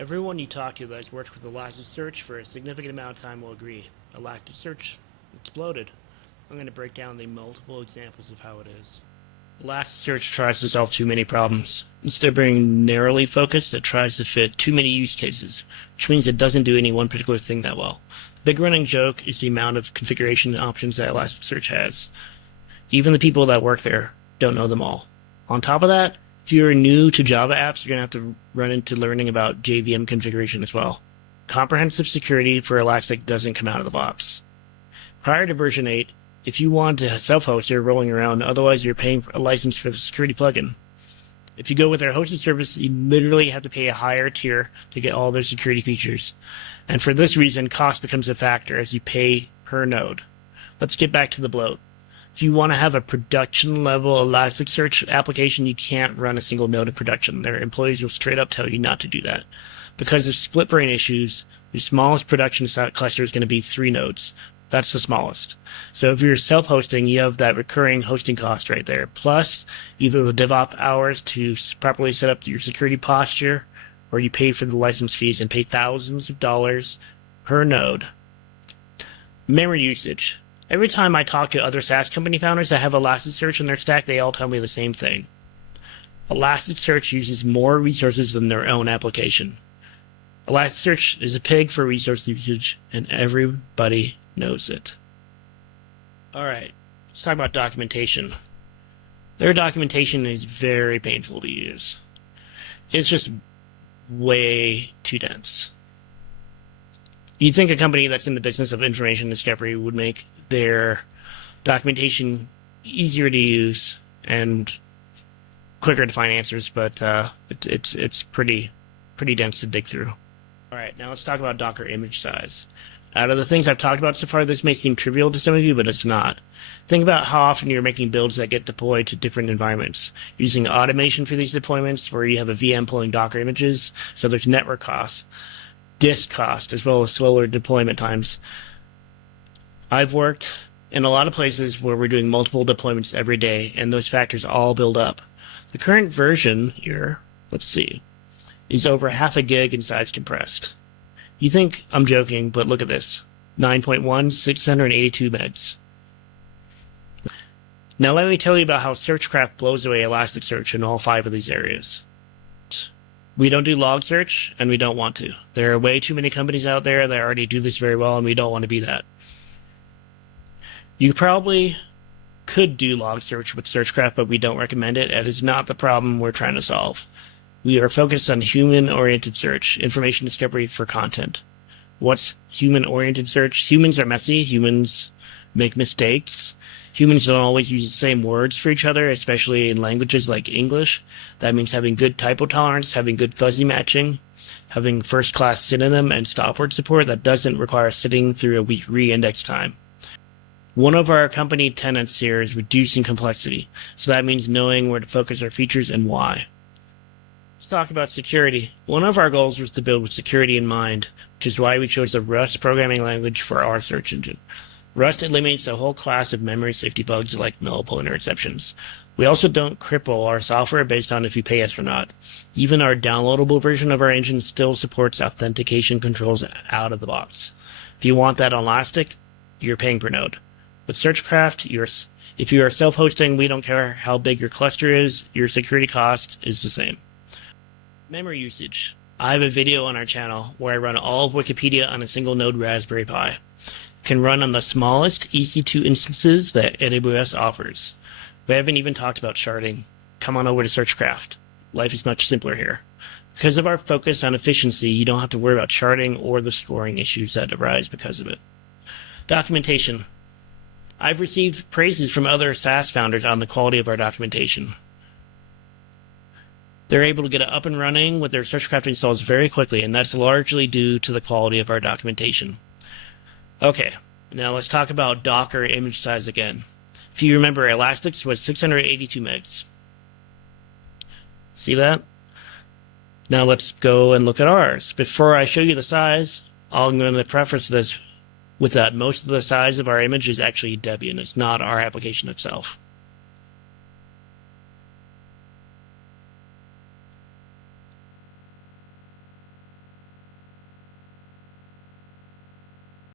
Everyone you talk to that has worked with Elasticsearch for a significant amount of time will agree. Elasticsearch, it's bloated. I'm going to break down the multiple examples of how it is. Elasticsearch tries to solve too many problems. Instead of being narrowly focused, it tries to fit too many use cases, which means it doesn't do any one particular thing that well. The big running joke is the amount of configuration options that Elasticsearch has. Even the people that work there don't know them all. On top of that, if you're new to Java apps, you're going to have to run into learning about JVM configuration as well. Comprehensive security for Elastic doesn't come out of the box. Prior to version 8, if you want to self-host, you're rolling around. Otherwise, you're paying a license for the security plugin. If you go with their hosted service, you literally have to pay a higher tier to get all their security features. And for this reason, cost becomes a factor as you pay per node. Let's get back to the bloat. If you want to have a production-level Elasticsearch application, you can't run a single node in production. Their employees will straight up tell you not to do that. Because of split brain issues, the smallest production cluster is going to be 3 nodes. That's the smallest. So if you're self-hosting, you have that recurring hosting cost right there. Plus, either the DevOps hours to properly set up your security posture, or you pay for the license fees and pay thousands of dollars per node. Memory usage. Every time I talk to other SaaS company founders that have Elasticsearch in their stack, they all tell me the same thing. Elasticsearch uses more resources than their own application. Elasticsearch is a pig for resource usage, and everybody knows it. Alright, let's talk about documentation. Their documentation is very painful to use. It's just way too dense. You'd think a company that's in the business of information discovery would make their documentation easier to use and quicker to find answers, but it's pretty dense to dig through. All right, now let's talk about Docker image size. Out of the things I've talked about so far, this may seem trivial to some of you, but it's not. Think about how often you're making builds that get deployed to different environments. Using automation for these deployments, where you have a VM pulling Docker images, so there's network costs, disk cost, as well as slower deployment times. I've worked in a lot of places where we're doing multiple deployments every day, and those factors all build up. The current version here, let's see, is over half a gig in size compressed. You think I'm joking, but look at this. 9.1, 682 megs. Now let me tell you about how Searchcraft blows away Elasticsearch in all 5 of these areas. We don't do log search, and we don't want to. There are way too many companies out there that already do this very well, and we don't want to be that. You probably could do log search with Searchcraft, but we don't recommend it. It is not the problem we're trying to solve. We are focused on human-oriented search, information discovery for content. What's human-oriented search? Humans are messy. Humans make mistakes. Humans don't always use the same words for each other, especially in languages like English. That means having good typo tolerance, having good fuzzy matching, having first-class synonym and stopword support that doesn't require sitting through a re-index time. One of our company tenets here is reducing complexity, so that means knowing where to focus our features and why. Let's talk about security. One of our goals was to build with security in mind, which is why we chose the Rust programming language for our search engine. Rust eliminates a whole class of memory safety bugs like null pointer exceptions. We also don't cripple our software based on if you pay us or not. Even our downloadable version of our engine still supports authentication controls out of the box. If you want that on Elastic, you're paying per node. With Searchcraft, if you are self-hosting, we don't care how big your cluster is, your security cost is the same. Memory usage. I have a video on our channel where I run all of Wikipedia on a single node Raspberry Pi. It can run on the smallest EC2 instances that AWS offers. We haven't even talked about sharding. Come on over to Searchcraft. Life is much simpler here. Because of our focus on efficiency, you don't have to worry about sharding or the scoring issues that arise because of it. Documentation. I've received praises from other SaaS founders on the quality of our documentation. They're able to get it up and running with their Searchcraft installs very quickly, and that's largely due to the quality of our documentation. Okay, now let's talk about Docker image size again. If you remember, Elastic's was 682 megs. See that? Now let's go and look at ours. Before I show you the size, I'm going to preface this with that most of the size of our image is actually Debian. It's not our application itself.